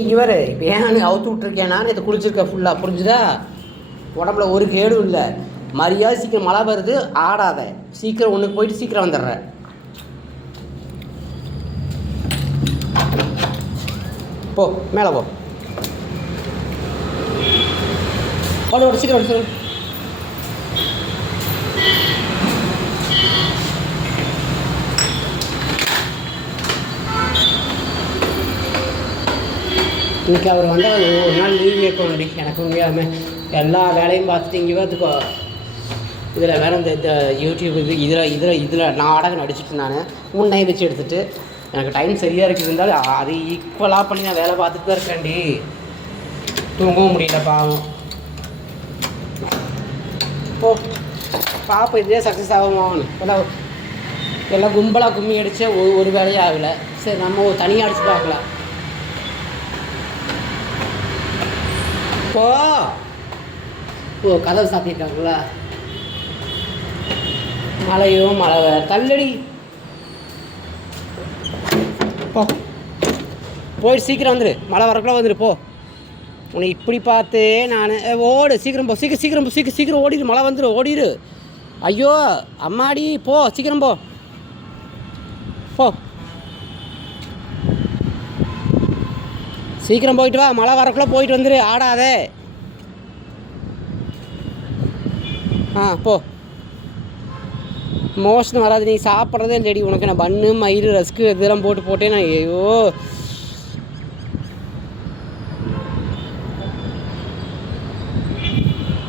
இவர் இப்போ ஏன் அவுத்து விட்ருக்கேன் நான் இதை குளிச்சிருக்கேன் ஃபுல்லாக புரிஞ்சுதா. உடம்புல ஒரு கேடும் இல்லை. மரியாதை சீக்கிரம் மழை வருது ஆடாத, சீக்கிரம் ஒன்றுக்கு போயிட்டு சீக்கிரம் வந்துடுறேன். போ மேலே போ, ஓட சீக்கிரம் சீக்கிரம். இன்றைக்கி அவர் வந்து ஒரு நாள் லீவ் கேட்கணும்டி. எனக்கு உண்மையாலுமே எல்லா வேலையும் பார்த்துட்டு இங்கே பார்த்துக்கோ. இதில் வேறு இந்த யூடியூப் இதில் நாடகம் நடிச்சிட்டு நான் உன்னையும் வச்சு எடுத்துகிட்டு எனக்கு டைம் சரியாக இருக்குது. இருந்தாலும் அது ஈக்குவலாக பண்ணி நான் வேலை பார்த்துட்டு தான் இருக்கேன்டி. தூங்கவும் முடியல பாவம். ஓ பாப்பா இதே சக்ஸஸ் ஆகும். எல்லாம் கும்பலாக கும்மி அடித்தா ஒரு வேலையும் ஆகலை. சரி நம்ம தனியாக அடித்து பார்க்கலாம். ஓ கதவு சாத்திட்டாங்களா? மழையோ மழை வேறு தள்ளடி. போ போயிட்டு சீக்கிரம் வந்துடு, மழை வரக்குள்ள வந்துடு. போ உன்னை இப்படி பார்த்து நான் ஓடு சீக்கிரம் போ, சீக்கிரம் போ, சீக்கிரம் ஓடிடு, மழை வந்துடு ஓடிடு. ஐயோ அம்மாடி போ சீக்கிரம் போ போ சீக்கிரம் போயிட்டு வா, மழை வரக்குள்ளே போயிட்டு வந்துடு, ஆடாதே. போ மோஷன் வராது. நீ சாப்பிட்றதே இல்லடி, உனக்கு நான் பன்னு மயிறு ரஸ்க்கு இதெல்லாம் போட்டேன் நான். ஐயோ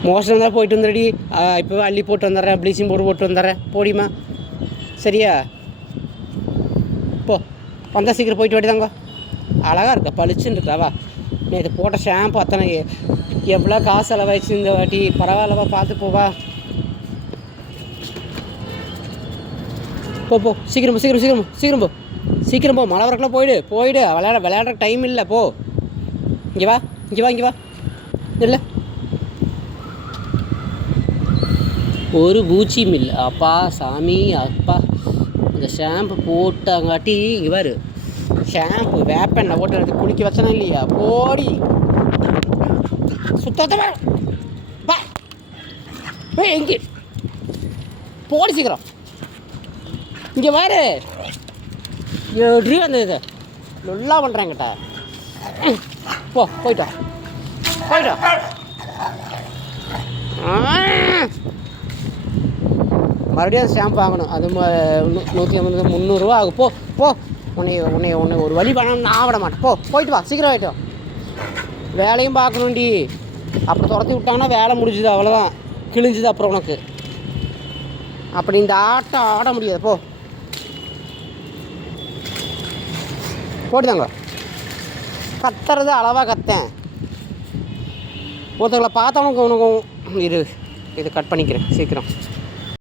மோஷன் தான் போயிட்டு வந்துடுடி. இப்போ அள்ளி போட்டு வந்துடுறேன், ப்ளீச்சிங் போட்டு வந்துடுறேன். போடிமா சரியா? போ வந்தால் சீக்கிரம் போயிட்டு வாட்டிதாங்க. அழகாக இருக்கா, பளிச்சுன்னு இருக்காவா. நீ இதை போட்ட ஷாம்பு அத்தனை எவ்வளோ காசு செலவாயிடுச்சு இந்த வாட்டி. பரவாயில்லவா, பார்த்து போவா. போ சீக்கிரம் சீக்கிரம் போ, மழை வரக்குள்ள போயிடு. விளையாடுற டைம் இல்லை. போ இங்கே வா இல்லை ஒரு பூச்சியும் இல்லை. அப்பா சாமி அப்பா, இந்த ஷாம்பு போட்டாங்காட்டி இங்கே பாரு, ஷாம்பு வேப்பெண்ணெய் போட்டு எடுத்து குளிக்க வச்சனா இல்லையா? போடி சுத்தத்தை எங்கே போடி சீக்கிரம். இங்கே பாரு எப்படி வந்தது நல்லா பண்ணுறேங்கிட்ட. போயிட்டா மறுபடியும் ஷாம்பு வாங்கணும். அது 150 300 ஆகும். போ உன்னை ஒரு வழி பண்ணணும். நான் விட மாட்டேன். போயிட்டு வா சீக்கிரம் ஆகிட்டு. வேலையும் பார்க்கணுண்டி. அப்புறம் துரத்தி விட்டாங்கன்னா வேலை முடிஞ்சுது, அவ்வளோதான், கிழிஞ்சுது அப்புறம் உனக்கு. அப்படி இந்த ஆட்டம் ஆட முடியாது. போட்டுதாங்க. கத்துறது அளவாக கத்தேன். ஒருத்தங்களை பார்த்தவனுக்கு உனக்கும் இது கட் பண்ணிக்கிறேன் சீக்கிரம்.